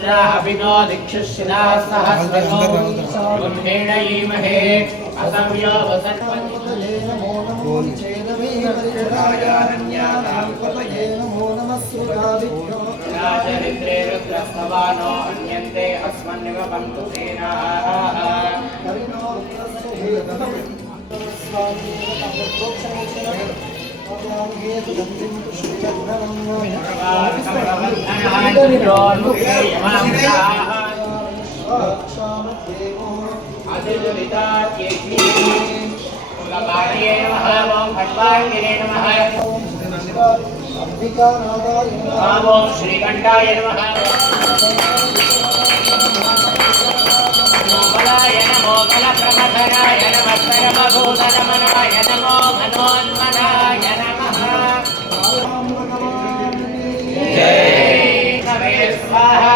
अभिनो दिक्षुशिला सहस्रको उन्मेणयीमहे असंयो वसन्वन्ति नमो नमो चेदमे हरिरायारण्यानां पतये नमो नमः सुरादिभ्यो राजरिन्द्रे रुद्रस्तवानो अन्यन्ते अस्मन्निव पन्तु सेनाः ఓం శ్రీకంఠాయ నమ. మోమలాయ నమో బలప్రమథనాయ నమ సర్వభూతరమణాయ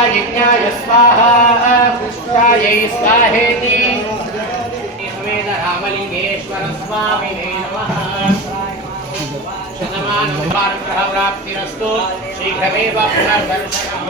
यज्ञाय स्वाहा पुष्पायै स्वाहेति निर्वेद रामलिङ्गेश्वर स्वामिने नमः। शतमानुभानुग्रहप्राप्तिरस्तु शीघ्रमेव पुनर्दर्शनम्।